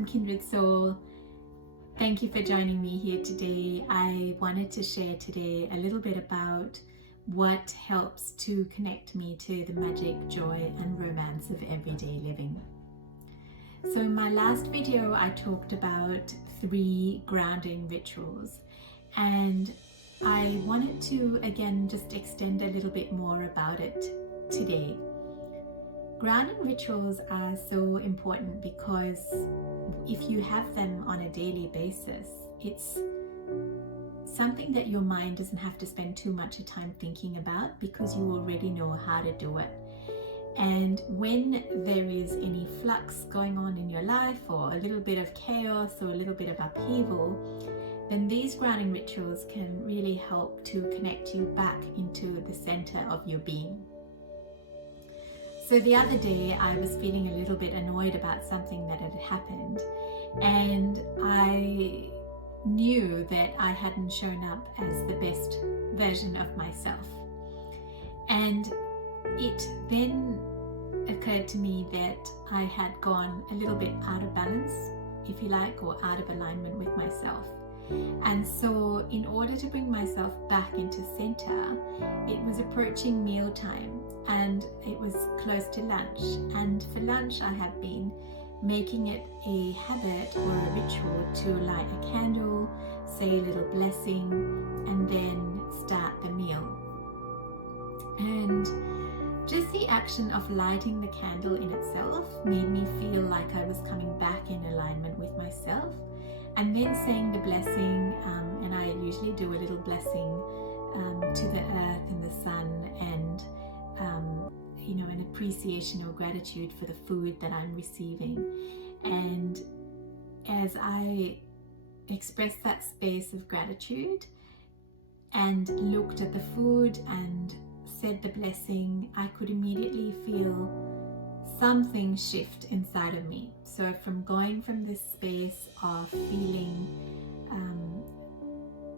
Welcome, kindred soul. Thank you for joining me here today. I wanted to share today a little bit about what helps to connect me to the magic, joy and romance of everyday living. So in my last video I talked about 3 grounding rituals, and I wanted to again just extend a little bit more about it today. Grounding rituals are so important because if you have them on a daily basis, it's something that your mind doesn't have to spend too much time thinking about because you already know how to do it. And when there is any flux going on in your life, or a little bit of chaos or a little bit of upheaval, then these grounding rituals can really help to connect you back into the center of your being. So the other day I was feeling a little bit annoyed about something that had happened, and I knew that I hadn't shown up as the best version of myself. And it then occurred to me that I had gone a little bit out of balance, if you like, or out of alignment with myself. And so in order to bring myself back into center, it was approaching mealtime and it was close to lunch. And for lunch I have been making it a habit or a ritual to light a candle, say a little blessing, and then start the meal. And just the action of lighting the candle in itself made me feel like I was coming back in alignment with myself. And then saying the blessing, and I usually do a little blessing to the earth and the sun, and an appreciation or gratitude for the food that I'm receiving. And as I expressed that space of gratitude and looked at the food and said the blessing, I could immediately feel something shift inside of me. So from going from this space of feeling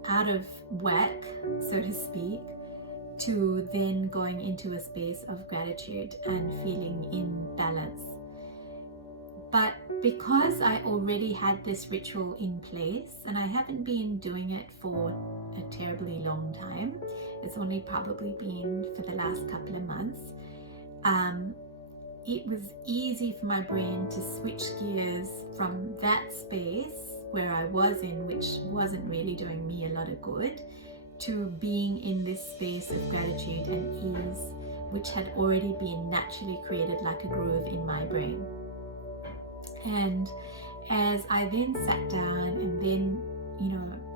out of whack, so to speak, to then going into a space of gratitude and feeling in balance. But because I already had this ritual in place, and I haven't been doing it for a terribly long time, it's only probably been for the last couple of months, it was easy for my brain to switch gears from that space where I was in, which wasn't really doing me a lot of good, to being in this space of gratitude and ease, which had already been naturally created like a groove in my brain. And as I then sat down and then,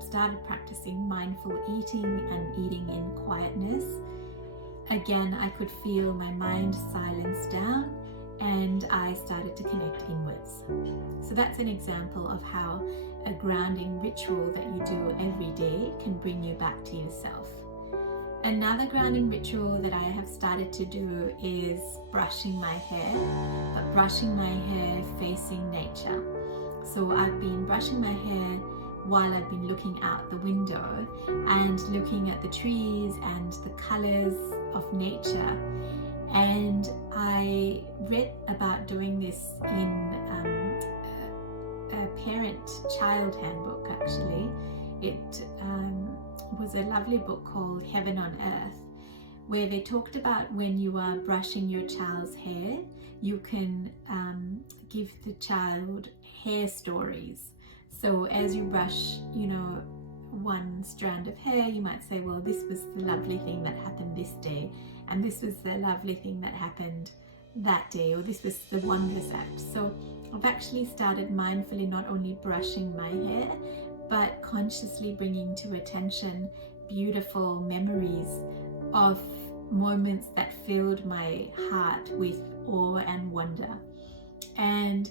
started practicing mindful eating and eating in quietness, again, I could feel my mind silence down and I started to connect inwards. So that's an example of how a grounding ritual that you do every day can bring you back to yourself. Another grounding ritual that I have started to do is brushing my hair, but brushing my hair facing nature. So I've been brushing my hair while I've been looking out the window and looking at the trees and the colors of nature. And I read about doing this in a parent-child handbook, actually. It was a lovely book called Heaven on Earth, where they talked about when you are brushing your child's hair, you can give the child hair stories. So as you brush, one strand of hair, you might say, well, this was the lovely thing that happened this day, and this was the lovely thing that happened that day, or this was the wondrous act. So I've actually started mindfully not only brushing my hair, but consciously bringing to attention beautiful memories of moments that filled my heart with awe and wonder. And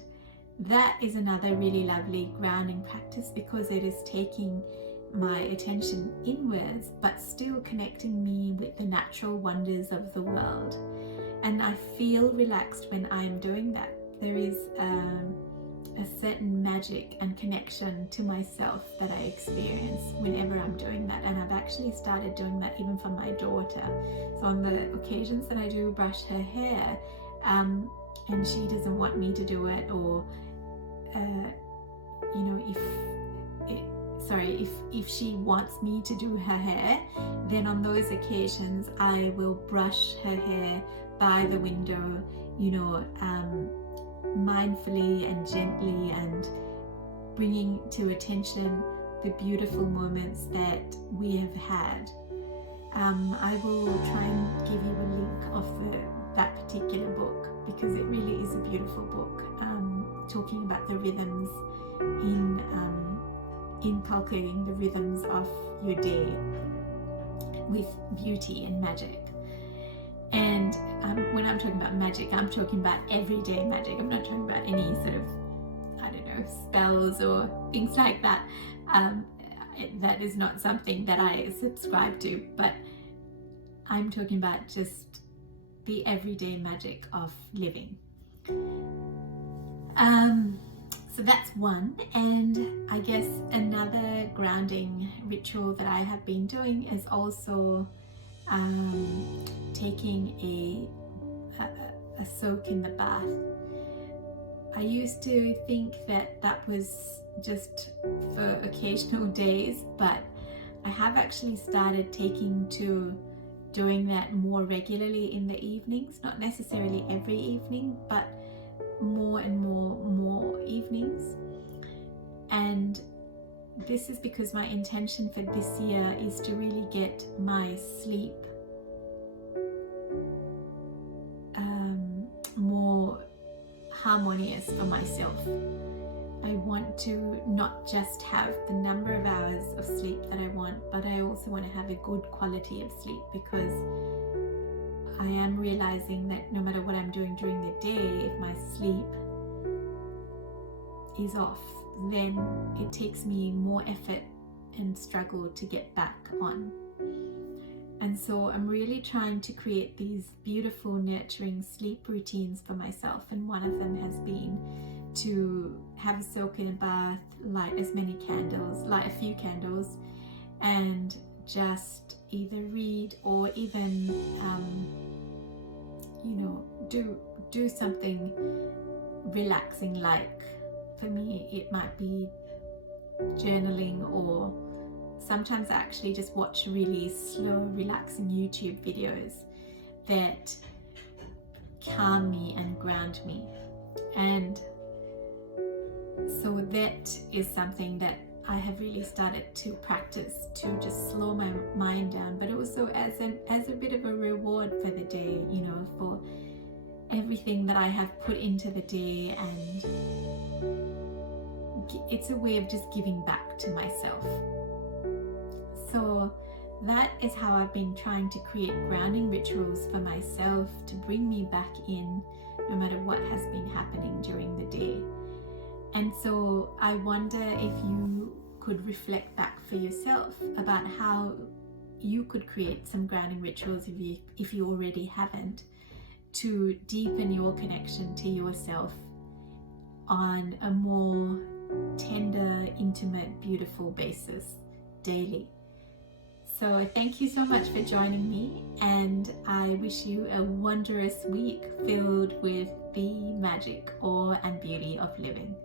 that is another really lovely grounding practice, because it is taking my attention inwards but still connecting me with the natural wonders of the world. And I feel relaxed when I'm doing that. There is a certain magic and connection to myself that I experience whenever I'm doing that. And I've actually started doing that even for my daughter. So on the occasions that I do brush her hair, and she doesn't want me to do it, or you know, if she wants me to do her hair, then on those occasions I will brush her hair by the window, you know, mindfully and gently, and bringing to attention the beautiful moments that we have had. I will try and give you a link of that particular book, because it really is a beautiful book, talking about the rhythms in inculcating the rhythms of your day with beauty and magic. And when I'm talking about magic, I'm talking about everyday magic. I'm not talking about any sort of, I don't know, spells or things like that. That is not something that I subscribe to, but I'm talking about just the everyday magic of living. So that's one. And I guess another grounding ritual that I have been doing is also taking a soak in the bath. I used to think that was just for occasional days, but I have actually started taking to doing that more regularly in the evenings, not necessarily every evening, but more and more evenings. And this is because my intention for this year is to really get my sleep more harmonious for myself. I want to not just have the number of hours of sleep that I want, but I also want to have a good quality of sleep, because I am realizing that no matter what I'm doing during the day, if my sleep is off, then it takes me more effort and struggle to get back on. And so I'm really trying to create these beautiful, nurturing sleep routines for myself. And one of them has been to have a soak in a bath, light a few candles, and just either read or even, do something relaxing. Like for me, it might be journaling, or sometimes I actually just watch really slow, relaxing YouTube videos that calm me and ground me. And so that is something that I have really started to practice, to just slow my mind down, but also as a bit of a reward for the day, you know, for everything that I have put into the day. And it's a way of just giving back to myself. So that is how I've been trying to create grounding rituals for myself to bring me back in, no matter what has been happening during the day. And so I wonder if you could reflect back for yourself about how you could create some grounding rituals, if you already haven't, to deepen your connection to yourself on a more tender, intimate, beautiful basis daily. So thank you so much for joining me, and I wish you a wondrous week filled with the magic, awe and beauty of living.